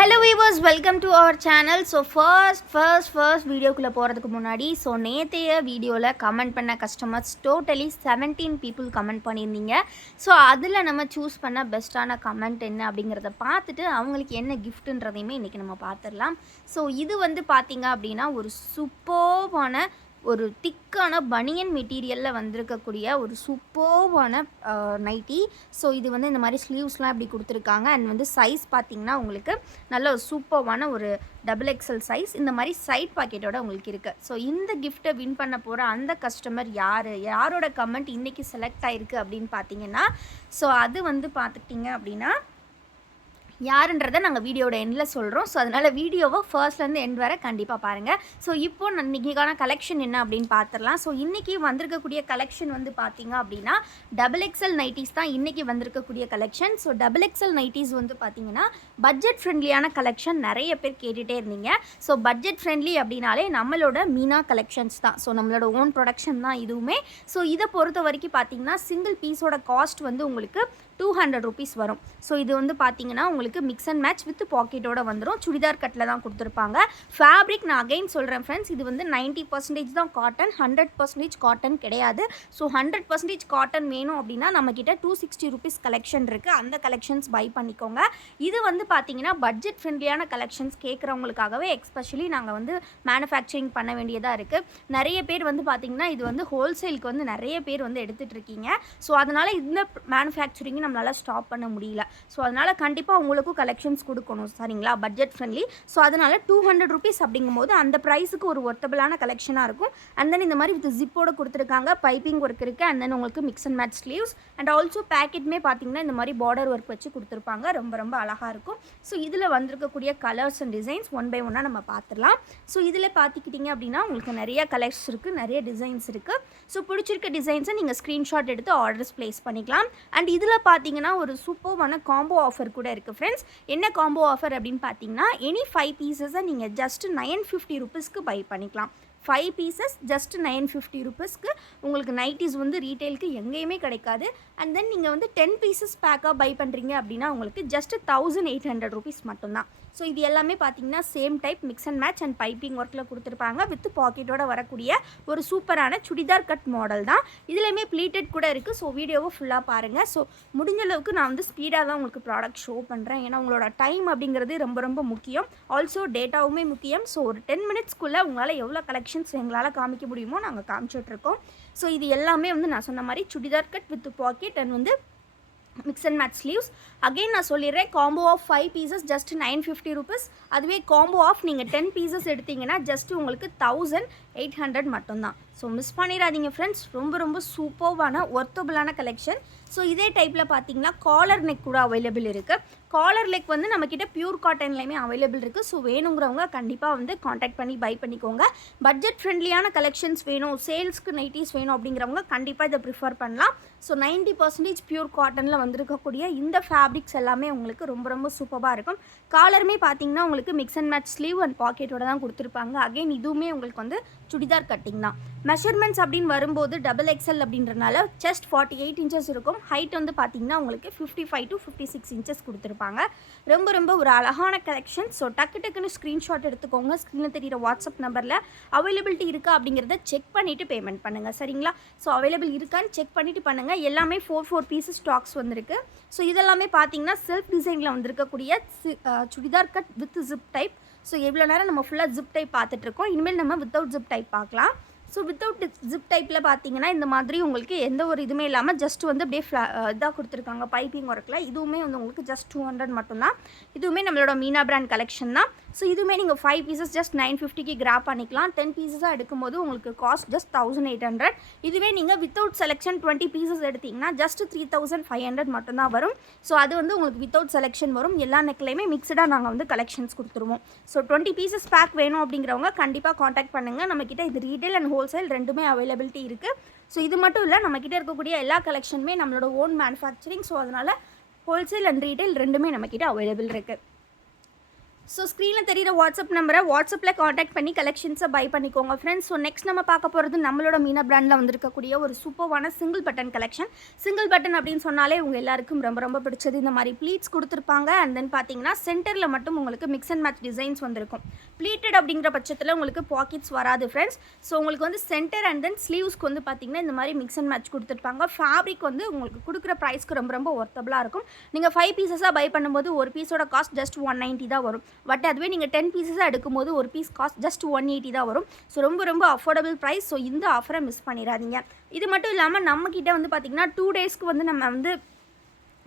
Hello viewers, welcome to our channel. So first வீடியோக்குள்ளே போகிறதுக்கு முன்னாடி நேற்றைய வீடியோவில் கமெண்ட் பண்ண கஸ்டமர்ஸ் டோட்டலி 17 people கமெண்ட் பண்ணியிருந்தீங்க. ஸோ அதில் நம்ம சூஸ் பண்ண பெஸ்ட்டான கமெண்ட் என்ன அப்படிங்கிறத பார்த்துட்டு அவங்களுக்கு என்ன கிஃப்ட்டுன்றதையுமே இன்றைக்கி நம்ம பார்த்துடலாம். ஸோ இது பார்த்திங்க அப்படின்னா ஒரு சூப்பர்வான ஒரு திக்கான பனியன் மெட்டீரியலில் வந்திருக்கக்கூடிய ஒரு சூப்பர்வான நைட்டி. ஸோ இது இந்த மாதிரி ஸ்லீவ்ஸ்லாம் இப்படி கொடுத்துருக்காங்க. அண்ட் சைஸ் பார்த்திங்கன்னா உங்களுக்கு நல்ல ஒரு சூப்பர்வான ஒரு XXL சைஸ் இந்த மாதிரி சைட் பாக்கெட்டோட உங்களுக்கு இருக்குது. ஸோ இந்த கிஃப்ட்டை வின் பண்ண போகிற அந்த கஸ்டமர் யாரோட கமெண்ட் இன்றைக்கி செலக்ட் ஆகிருக்கு அப்படின்னு பார்த்தீங்கன்னா, ஸோ அது பார்த்துக்கிட்டிங்க அப்படின்னா யாருன்றதை நாங்கள் வீடியோட எண்டில் சொல்கிறோம். ஸோ அதனால் வீடியோவை ஃபர்ஸ்ட்லேருந்து எண்ட் வர கண்டிப்பாக பாருங்கள். ஸோ இப்போது இன்றைக்கான கலெக்ஷன் என்ன அப்படின்னு பார்த்துடலாம். ஸோ இன்றைக்கி வந்திருக்கக்கூடிய கலெக்ஷன் பார்த்திங்க அப்படின்னா XXL நைட்டிஸ் தான் இன்றைக்கி வந்திருக்கக்கூடிய கலெக்ஷன். ஸோ XXL நைட்டிஸ் பார்த்திங்கன்னா பட்ஜெட் ஃப்ரெண்ட்லியான கலெக்ஷன் நிறைய பேர் கேட்டுகிட்டே இருந்தீங்க. ஸோ பட்ஜெட் ஃப்ரெண்ட்லி அப்படின்னாலே நம்மளோட மீனா கலெக்ஷன்ஸ் தான். ஸோ நம்மளோட ஓன் ப்ரொடக்ஷன் தான் இதுவுமே. ஸோ இதை பொறுத்த வரைக்கும் பார்த்திங்கன்னா சிங்கிள் பீஸோட காஸ்ட் உங்களுக்கு 200 rupees வரும். ஸோ இது பார்த்தீங்கன்னா உங்களுக்கு மிக்ஸ் அண்ட் மேட்ச் வித் பாக்கெட்டோட வந்துடும். சுடிதார் கட்டில் தான் கொடுத்துருப்பாங்க. ஃபேப்ரிக் நான் அகைன் சொல்கிறேன் ஃப்ரெண்ட்ஸ், இது 90% தான் காட்டன், 100% காட்டன் கிடையாது. ஸோ 100% காட்டன் வேணும் அப்படின்னா நம்மக்கிட்ட 260 rupees கலெக்ஷன் இருக்குது. அந்த கலெக்ஷன்ஸ் பை பண்ணிக்கோங்க. இது பார்த்தீங்கன்னா பட்ஜெட் ஃப்ரெண்ட்லியான கலெக்ஷன்ஸ் கேட்குறவங்களுக்காகவே எக்ஸ்பெஷலி நாங்கள் மேனுஃபேக்சரிங் பண்ண வேண்டியதாக இருக்குது. நிறைய பேர் பார்த்தீங்கன்னா இது ஹோல்சேலுக்கு நிறைய பேர் எடுத்துகிட்டு இருக்கீங்க. ஸோ அதனால் இந்த மேனுஃபேக்சரிங் நம்மளால் ஸ்டாப் பண்ண முடியல. ஸோ அதனால் கண்டிப்பாக உங்களுக்கும் கலெக்ஷன்ஸ் கொடுக்கணும், சரிங்களா? Budget friendly. ஸோ அதனால் 200 rupees அப்படிங்கும்போது அந்த ப்ரைஸுக்கு ஒரு ஒர்த்தபிளான கலெக்ஷனாக இருக்கும். அண்ட் தென் இந்த மாதிரி வித் ஜிப்போட கொடுத்துருக்காங்க, பைப்பிங் ஒர்க் இருக்குது. அண்ட் தென் உங்களுக்கு mix and match sleeves and also பேக்கெட்டுமே பார்த்தீங்கன்னா இந்த மாதிரி பார்டர் ஒர்க் வச்சு கொடுத்துருப்பாங்க. ரொம்ப ரொம்ப அழகாக இருக்கும். ஸோ இதில் வந்திருக்கக்கூடிய colours and designs one by ஒன்னாக நம்ம பார்த்துடலாம். ஸோ இதில் பார்த்துக்கிட்டிங்க அப்படின்னா உங்களுக்கு நிறைய கலர்ஸ் இருக்குது, நிறைய டிசைன்ஸ் இருக்குது. ஸோ பிடிச்சிருக்க டிசைன்ஸை நீங்கள் ஸ்க்ரீன்ஷாட் எடுத்து ஆர்டர்ஸ் ப்ளேஸ் பண்ணிக்கலாம். அண்ட் இதில் பார்த்தீங்கன்னா ஒரு சூப்பர்வான காம்போ ஆஃபர் கூட இருக்குது ஃப்ரெண்ட்ஸ். என்ன காம்போ ஆஃபர் அப்படின்னு பார்த்தீங்கன்னா எனி 5 பீசஸை நீங்கள் ஜஸ்ட் 950 rupeesக்கு பை பண்ணிக்கலாம். 5 pieces ஜஸ்ட் 950 rupeesக்கு உங்களுக்கு நைட்டிஸ் ரீட்டெயிலுக்கு எங்கேயுமே கிடைக்காது. அண்ட் தென் நீங்கள் 10 pieces பேக்காக பை பண்ணுறீங்க அப்படின்னா உங்களுக்கு ஜஸ்ட் 1800 rupees மட்டும்தான். ஸோ இது எல்லாமே பார்த்தீங்கன்னா same type mix and match and piping ஒர்க்கில் கொடுத்துருப்பாங்க. வித் பாக்கெட்டோட வரக்கூடிய ஒரு சூப்பரான சுடிதார் கட் மாடல் தான். இதுலேயுமே ப்ளீட்டட் கூட இருக்குது. ஸோ வீடியோவை ஃபுல்லாக பாருங்கள். ஸோ முடிஞ்ச அளவுக்கு நான் ஸ்பீடாக தான் உங்களுக்கு ப்ராடக்ட் ஷோ பண்ணுறேன். ஏன்னா உங்களோட டைம் அப்படிங்கிறது ரொம்ப ரொம்ப முக்கியம். ஆல்சோ டேட்டாவுமே முக்கியம். ஸோ ஒரு 10 minutesக்குள்ளே உங்களால் எவ்வளோ கலெக்ஷன்ஸ் எங்களால் காமிக்க முடியுமோ நாங்கள் காமிச்சிட்ருக்கோம். ஸோ இது எல்லாமே நான் சொன்ன மாதிரி churidar cut with pocket and mix and match sleeves. Again நான் சொல்லிடுறேன், combo of 5 pieces just 950 rupees. அதுவே காம்போ ஆஃப் நீங்கள் 10 pieces எடுத்தீங்கன்னா ஜஸ்ட் உங்களுக்கு 1800 மட்டும்தான். ஸோ மிஸ் பண்ணிடாதீங்க ஃப்ரெண்ட்ஸ். ரொம்ப ரொம்ப சூப்பர்வான ஒர்த்தபிளான கலெக்ஷன். ஸோ இதே டைப்பில் பார்த்தீங்கன்னா காலர் நெக் கூட அவைலபிள் இருக்குது. காலர் நெக் நம்மக்கிட்ட பியூர் காட்டன்லேயுமே அவைலபிள் இருக்குது. ஸோ வேணுங்கிறவங்க கண்டிப்பாக காண்டாக்ட் பண்ணி பை பண்ணிக்கோங்க. பட்ஜெட் ஃப்ரெண்ட்லியான கலெக்ஷன்ஸ் வேணும், சேல்ஸ்க்கு நைட்டிஸ் வேணும் அப்படிங்கிறவங்க கண்டிப்பாக இதை ப்ரிஃபர் பண்ணலாம். ஸோ 90% பியூர் காட்டனில் வந்திருக்கக்கூடிய இந்த ஃபேப்ரிக்ஸ் எல்லாமே உங்களுக்கு ரொம்ப ரொம்ப சூப்பராக இருக்கும். காலருமே பார்த்தீங்கன்னா உங்களுக்கு mix and match sleeve and பாக்கெட்டோட தான் கொடுத்துருப்பாங்க. அகைன் இதுவுமே உங்களுக்கு சுடிதார் கட்டிங் தான். மெஷர்மெண்ட்ஸ் அப்படின்னு வரும்போது XXL அப்படின்றனால செஸ்ட் 48 inches இருக்கும். ஹைட் பார்த்தீங்கன்னா உங்களுக்கு 55 to 56 inches கொடுத்துருப்பாங்க. ரொம்ப ரொம்ப ஒரு அழகான கலெக்ஷன். ஸோ டக்குன்னு ஸ்க்ரீன்ஷாட் எடுத்துக்கோங்க. ஸ்க்ரீனில் தெரியிற வாட்ஸ்அப் நம்பரில் அவைலபிலிட்டி இருக்கா அப்படிங்கிறத செக் பண்ணிவிட்டு பேமெண்ட் பண்ணுங்கள், சரிங்களா? ஸோ அவைலபிள் இருக்கான்னு செக் பண்ணிவிட்டு பண்ணுங்கள். எல்லாமே 4 pieces ஸ்டாக்ஸ் வந்திருக்கு. ஸோ இதெல்லாமே பார்த்தீங்கன்னா செல்ஃப் டிசைனில் வந்திருக்கக்கூடிய churidar cut with zip type. So எவ்வளோ நேரம் நம்ம ஃபுல்லாக ஜிப் டைப் பார்த்துட்ருக்கோம். இனிமேல் நம்ம வித்தவுட் ஜிப் டைப் பார்க்கலாம். ஸோ வித்தவுட் ஜிப் டைப்பில் பார்த்தீங்கன்னா இந்த மாதிரி உங்களுக்கு எந்த ஒரு இதுவுமே இல்லாமல் ஜஸ்ட் அப்படியே இதாக கொடுத்துருக்காங்க பைப்பிங் ஒர்க்கில். இதுவுமே உங்களுக்கு ஜஸ்ட் 200 மட்டும்தான். இதுவுமே நம்மளோட மீனா பிராண்ட் கலெக்ஷன் தான். ஸோ இதுவுமே நீங்கள் 5 pieces ஜஸ்ட் 950க்கு கிராப் பண்ணிக்கலாம். 10 pieces எடுக்கும்போது உங்களுக்கு காஸ்ட் ஜஸ்ட் 1800. இதுவே நீங்கள் வித்தவுட் செலெக்ஷன் 20 pieces எடுத்திங்கன்னா ஜஸ்ட் 3500 மட்டும்தான் வரும். ஸோ அது உங்களுக்கு வித்தவுட் செலெக்ஷன் வரும். எல்லா நெக்லையுமே மிக்சடாக நாங்கள் கலெக்ஷன்ஸ் கொடுத்துருவோம். ஸோ 20 pieces பேக் வேணும் அப்படிங்கிறவங்க கண்டிப்பாக காண்டாக்ட் பண்ணுங்கள். நம்மக்கிட்ட இது ரீட்டெயில் அண்ட் ஹோல்சேல் ரெண்டுமே அவைலபிலிட்டி இருக்குது. ஸோ இது மட்டும் இல்லை, நம்மக்கிட்ட இருக்கக்கூடிய எல்லா கலெக்ஷனுமே நம்மளோட ஓன் மேனுஃபேக்சரிங். ஸோ அதனால் ஹோல்சேல் அண்ட் ரீட்டெயில் ரெண்டுமே நம்மக்கிட்ட அவைலபிள் இருக்குது. ஸோ ஸ்க்ரீனில் தெரியிற வாட்ஸ்அப் நம்பரை வாட்ஸ்அப்பில் காண்டாக்ட் பண்ணி கலெக்ஷன்ஸை பை பண்ணிக்கோங்க ஃப்ரெண்ட்ஸ். ஸோ நெக்ஸ்ட் நம்ம பார்க்க போகிறது நம்மளோட மீனா பிராண்டில் வந்திருக்கக்கூடிய ஒரு சூப்பர்வான single button collection. Single button அப்படின்னு சொன்னாலே உங்கள் எல்லாருக்கும் ரொம்ப ரொம்ப பிடிச்சது. இந்த மாதிரி ப்ளீட்ஸ் கொடுத்துருப்பாங்க. அண்ட் தென் பார்த்தீங்கன்னா சென்டரில் மட்டும் உங்களுக்கு மிக்ஸ் அண்ட் மேட்ச் டிசைன்ஸ் வந்திருக்கும். ப்ளீட்டட் அப்படிங்கிற பட்சத்தில் உங்களுக்கு பாக்கெட்ஸ் வராது ஃப்ரெண்ட்ஸ். ஸோ உங்களுக்கு வந்து சென்டர் அண்ட் தென் ஸ்லீவ்ஸ்க்கு வந்து பார்த்தீங்கன்னா இந்த மாதிரி மிக்ஸ் அண்ட் மேட்ச் கொடுத்துருப்பாங்க. ஃபேப்ரிக் வந்து உங்களுக்கு கொடுக்குற ப்ரைஸ்க்கு ரொம்ப ரொம்ப ஒர்த்தபுளாக இருக்கும். நீங்கள் 5 பீசஸாக பை பண்ணும்போது ஒரு பீஸோட காஸ்ட் ஜஸ்ட் 190 தான் வரும். பட் அதுவே நீங்கள் 10 பீசஸாக எடுக்கும்போது ஒரு பீஸ் காஸ்ட் ஜஸ்ட் 180 தான் வரும். ஸோ ரொம்ப ரொம்ப அஃபோர்டபுள் ப்ரைஸ். ஸோ இந்த ஆஃபரை மிஸ் பண்ணிடாதீங்க. இது மட்டும் இல்லாமல் நம்மக்கிட்ட வந்து பார்த்திங்கன்னா 2 டேஸ்க்கு வந்து நம்ம வந்து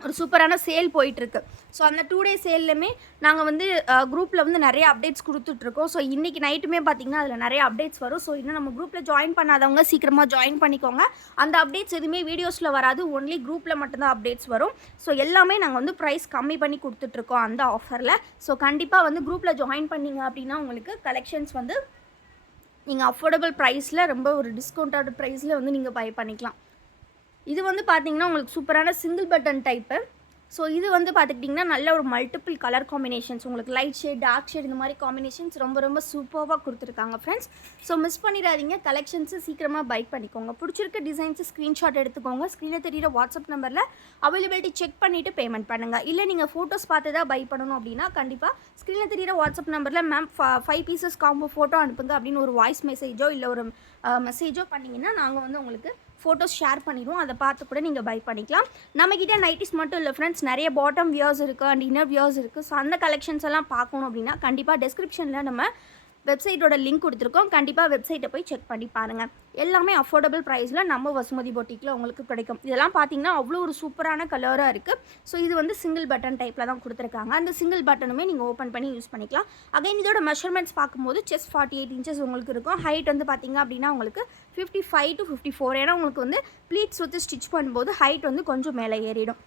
ஒரு சூப்பரான சேல் போயிட்டுருக்கு. ஸோ அந்த 2 டே சேல்லுமே நாங்கள் வந்து குரூப்பில் வந்து நிறைய அப்டேட்ஸ் கொடுத்துட்ருக்கோம். ஸோ இன்றைக்கி நைட்டுமே பார்த்திங்கன்னா அதில் நிறைய அப்டேட்ஸ் வரும். ஸோ இன்னும் நம்ம குரூப்பில் ஜாயின் பண்ணாதவங்க சீக்கிரமாக ஜாயின் பண்ணிக்கோங்க. அந்த அப்டேட்ஸ் எதுவுமே வீடியோஸில் வராது, ஒன்லி குரூப்பில் மட்டும்தான் அப்டேட்ஸ் வரும். ஸோ எல்லாமே நாங்கள் வந்து ப்ரைஸ் கம்மி பண்ணி கொடுத்துட்ருக்கோம் அந்த ஆஃபரில். ஸோ கண்டிப்பாக வந்து குரூப்பில் ஜாயின் பண்ணிங்க அப்படின்னா உங்களுக்கு கலெக்ஷன்ஸ் வந்து நீங்கள் அஃபோர்டபுள் ப்ரைஸில் ரொம்ப ஒரு டிஸ்கவுண்டட் ப்ரைஸில் வந்து நீங்கள் பை பண்ணிக்கலாம். இது வந்து பார்த்திங்கன்னா உங்களுக்கு சூப்பரான சிங்கிள் பட்டன் டைப்பு. ஸோ இது வந்து பார்த்துக்கிட்டிங்கன்னா நல்ல ஒரு மல்டிபிள் கலர் காம்பினேஷன்ஸ், உங்களுக்கு லைட் ஷேட் டார்க் ஷேட் இந்த மாதிரி காம்பினேஷன்ஸ் ரொம்ப ரொம்ப சூப்பராக கொடுத்துருக்காங்க ஃப்ரெண்ட்ஸ். ஸோ மிஸ் பண்ணிடாதீங்க, கலெக்ஷன்ஸு சீக்கிரமாக பை பண்ணிக்கோங்க. பிடிச்சிருக்க டிசைன்ஸு ஸ்க்ரீன்ஷாட் எடுத்துக்கோங்க. ஸ்க்ரீனில் தெரியிற வாட்ஸ்அப் நம்பரில் அவைலபிலிட்டி செக் பண்ணிவிட்டு பேமெண்ட் பண்ணுங்கள். இல்லை நீங்கள் ஃபோட்டோஸ் பார்த்து தான் பை பண்ணணும் அப்படின்னா கண்டிப்பாக ஸ்க்ரீனில் தெரியிற வாட்ஸ்அப் நம்பரில் மேம் 5 பீசஸ் காம்போ ஃபோட்டோ அனுப்புங்க அப்படின்னு ஒரு வாய்ஸ் மெசேஜோ இல்லை ஒரு மெசேஜோ பண்ணிங்கன்னா நாங்கள் வந்து உங்களுக்கு ஃபோட்டோஸ் ஷேர் பண்ணிடுவோம். அதை பார்த்து கூட நீங்கள் பை பண்ணிக்கலாம். நம்மக்கிட்ட நைட்டிஸ் மட்டும் இல்லை ஃப்ரெண்ட்ஸ், நிறைய பாட்டம் வியர்ஸ் இருக்குது அண்ட் இன்னர் வியர்ஸ் இருக்குது. ஸோ அந்த கலெக்ஷன்ஸ் எல்லாம் பார்க்கணும் அப்படின்னா கண்டிப்பாக டெஸ்கிரிப்ஷனில் நம்ம வெப்சைட்டோட லிங்க் கொடுத்துருக்கோம். கண்டிப்பாக வெப்சைட்டை போய் செக் பண்ணி பாருங்கள். எல்லாமே அஃபோர்டபுள் ப்ரைஸில் நம்ம வசுமதி பொட்டிக்கில் உங்களுக்கு கிடைக்கும். இதெல்லாம் பார்த்தீங்கன்னா அவ்வளோ ஒரு சூப்பரான கலராக இருக்குது. ஸோ இது வந்து சிங்கிள் பட்டன் டைப்பில் தான் கொடுத்துருக்காங்க. அந்த சிங்கிள் பட்டனுமே நீங்கள் ஓப்பன் பண்ணி யூஸ் பண்ணிக்கலாம். அகைன் இதோட மெஷர்மெண்ட்ஸ் பார்க்கும்போது செஸ்ட் 48 இன்ச்சஸ் உங்களுக்கு இருக்கும். ஹைட் வந்து பார்த்திங்க அப்படின்னா உங்களுக்கு 55 to 54. ஏன்னா உங்களுக்கு வந்து ப்ளீட்ஸ் சுற்றி ஸ்டிச் பண்ணும்போது ஹைட் வந்து கொஞ்சம் மேலே ஏறிடும்.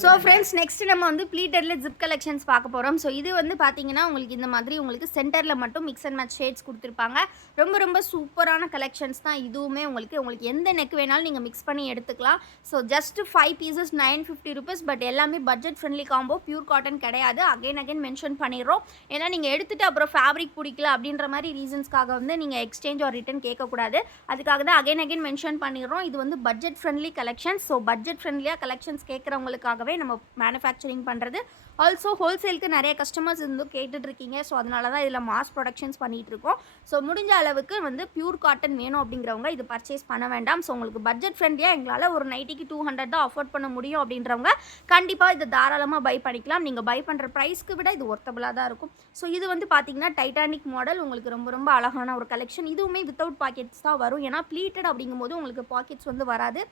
ஸோ ஃப்ரெண்ட்ஸ் நெக்ஸ்ட் நம்ம வந்து ப்ளீட்டடில் ஜிப் கலெக்ஷன்ஸ் பார்க்க போகிறோம். ஸோ இது வந்து பார்த்தீங்கன்னா உங்களுக்கு இந்த மாதிரி உங்களுக்கு சென்டரில் மட்டும் மிக்ஸ் அண்ட் மேட்ச் ஷேட்ஸ் கொடுத்துருப்பாங்க. ரொம்ப ரொம்ப சூப்பரான கலெக்ஷன்ஸ் தான் இதுவுமே. உங்களுக்கு எந்த நெக் வேணாலும் நீங்கள் மிக்ஸ் பண்ணி எடுத்துக்கலாம். So just 5 pieces 950 rupees. But எல்லாமே budget friendly combo, pure cotton கிடையாது. அகைன் மென்ஷன் பண்ணிடுறோம். ஏன்னா நீங்கள் எடுத்துகிட்டு அப்புறம் ஃபேப்ரிக் பிடிக்கல அப்படின்ற மாதிரி ரீசன்ஸ்க்காக வந்து நீங்கள் எக்ஸ்சேஞ்ச் ஆர் ரிட்டன் கேட்கக்கூடாது. அதுக்காக தான் அகைன் மென்ஷன் பண்ணிடுறோம். இது வந்து budget friendly collections. So budget ஃப்ரெண்ட்லியாக கலெக்ஷன்ஸ் கேட்குறவங்களுக்காகவே நம்ம மேனுஃபேக்சரிங் பண்ணுறது. ஆல்சோ ஹோல்சேலுக்கு நிறைய கஸ்டமர்ஸ் இருந்து கேட்டுட்ருக்கீங்க. ஸோ அதனால தான் இதில் மாஸ் ப்ரொடக்ஷன்ஸ் பண்ணிகிட்ருக்கோம். ஸோ முடிஞ்ச அளவுக்கு வந்து பியூர் காட்டன் வேணும் அப்படிங்கிறவங்க இது பர்ச்சேஸ் பண்ண வேண்டாம். ஸோ உங்களுக்கு பட்ஜெட் ஃப்ரெண்ட்லியாக எங்களால் ஒரு நைட்டிக்கு 200 தான் அஃபோர்ட் பண்ண முடியும் அப்படின்றவங்க கண்டிப்பாக இதை தாராளமாக பை பண்ணிக்கலாம். நீங்கள் பை பண்ணுற ப்ரைஸ்க்கு விட இது ஒர்த்தபுளாக தான் இருக்கும். ஸோ இது வந்து பார்த்திங்கன்னா டைட்டானிக் மாடல், உங்களுக்கு ரொம்ப ரொம்ப அழகான ஒரு கலெக்ஷன். இதுவுமே வித்தவுட் பாக்கெட்ஸ் தான் வரும். ஏன்னா ப்ளீட்டட் அப்படிங்கும்போது உங்களுக்கு பாக்கெட்ஸ் வந்து வராது.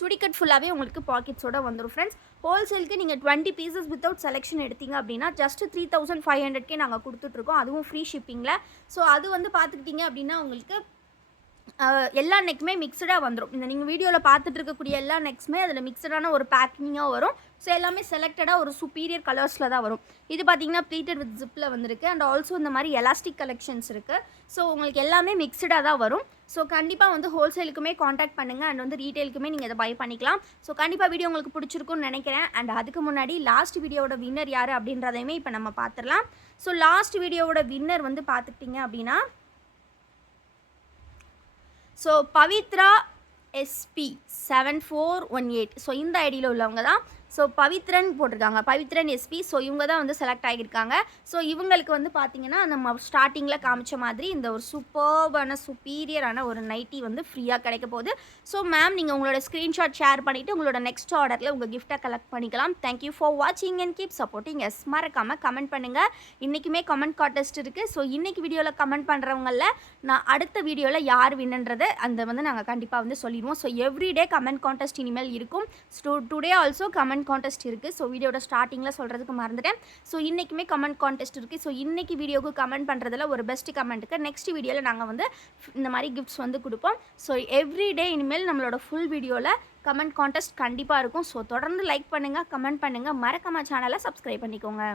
சுடிக்கட் ஃபுல்லாகவே உங்களுக்கு பாக்கெட்ஸோட வந்துடும் ஃப்ரெண்ட்ஸ். ஹோல்சேலுக்கு நீங்கள் 20 பீசஸ் வித்தவுட் செலெக்ஷன் எடுத்தீங்க அப்படின்னா ஜஸ்ட் 3500 நாங்கள் கொடுத்துட்ருக்கோம், அதுவும் ஃப்ரீ ஷிப்பிங்கில். ஸோ அது வந்து பார்த்துக்கிட்டிங்க அப்படின்னா உங்களுக்கு எல்லா நெக்குமே மிக்சடாக வந்துடும். இந்த நீங்கள் வீடியோவில் பார்த்துட்டு இருக்கக்கூடிய எல்லா நெக்ஸுமே அதில் மிக்சடான ஒரு பேக்கிங்காக வரும். ஸோ எல்லாமே செலக்டடாக ஒரு சுப்பீரியர் கலர்ஸில் தான் வரும். இது பார்த்திங்கன்னா ப்ளீட்டட் வித் ஜிப்பில் வந்திருக்கு. அண்ட் ஆல்சோ இந்த மாதிரி எலாஸ்டிக் கலெக்ஷன்ஸ் இருக்குது. ஸோ உங்களுக்கு எல்லாமே மிக்சடாக தான் வரும். ஸோ கண்டிப்பாக வந்து ஹோல்சேலுக்குமே காண்டாக்ட் பண்ணுங்கள். அண்ட் வந்து ரீட்டெயிலுக்குமே நீங்கள் இதை பை பண்ணிக்கலாம். ஸோ கண்டிப்பாக வீடியோ உங்களுக்கு பிடிச்சிருக்குன்னு நினைக்கிறேன். அண்ட் அதுக்கு முன்னாடி லாஸ்ட் வீடியோவோட வின்னர் யார் அப்படின்றதையுமே இப்போ நம்ம பார்த்துடலாம். ஸோ லாஸ்ட் வீடியோவோட வின்னர் வந்து பார்த்துக்கிட்டிங்க அப்படின்னா ஸோ பவித்ரா SP 7418. ஸோ இந்த ஐடியில் உள்ளவங்க தான். ஸோ பவித்ரன் போட்டிருக்காங்க, பவித்ரன் SP. ஸோ இவங்க தான் வந்து செலக்ட் ஆகியிருக்காங்க. ஸோ இவங்களுக்கு வந்து பார்த்திங்கன்னா நம்ம ஸ்டார்டிங்கில் காமிச்ச மாதிரி இந்த ஒரு சூப்பர்பான சுப்பீரியரான ஒரு நைட்டி வந்து ஃப்ரீயாக கிடைக்க போகுது. ஸோ மேம் நீங்கள் உங்களோட ஸ்க்ரீன்ஷாட் ஷேர் பண்ணிவிட்டு உங்களோட நெக்ஸ்ட் ஆர்டரில் உங்கள் கிஃப்ட்டை கலெக்ட் பண்ணிக்கலாம். தேங்க்யூ ஃபார் வாட்சிங் அண்ட் கீப் சப்போர்ட்டிங் எஸ். மறக்காமல் கமெண்ட் பண்ணுங்கள். இன்றைக்குமே கமெண்ட் கான்டெஸ்ட் இருக்குது. ஸோ இன்றைக்கி வீடியோவில் கமெண்ட் பண்ணுறவங்களில் நான் அடுத்த வீடியோவில் யார் வின்னுன்றதை அந்த வந்து நாங்கள் கண்டிப்பாக வந்து சொல்லிடுவோம். ஸோ எவ்ரிடே கமெண்ட் கான்டெஸ்ட் இனிமேல் இருக்கும். டுடே ஆல்சோ கமெண்ட் கான்டெஸ்ட் இருக்குது. ஸோ வீடியோட ஸ்டார்டிங்கில் சொல்கிறதுக்கு மறந்துட்டேன். ஸோ இன்றைக்குமே கமெண்ட் கான்டெஸ்ட் இருக்குது. ஸோ இன்றைக்கி வீடியோவுக்கு கமெண்ட் பண்ணுறதுல ஒரு பெஸ்ட் கமெண்ட்டுக்கு நெக்ஸ்ட் வீடியோவில் நாங்கள் வந்து இந்த மாதிரி கிஃப்ட்ஸ் வந்து கொடுப்போம். ஸோ எவ்ரிடே இனிமேல் நம்மளோட ஃபுல் வீடியோவில் கமெண்ட் கான்டெஸ்ட் கண்டிப்பாக இருக்கும். ஸோ தொடர்ந்து லைக் பண்ணுங்கள், கமெண்ட் பண்ணுங்கள், மறக்காம சேனலை சப்ஸ்கிரைப் பண்ணிக்கோங்க.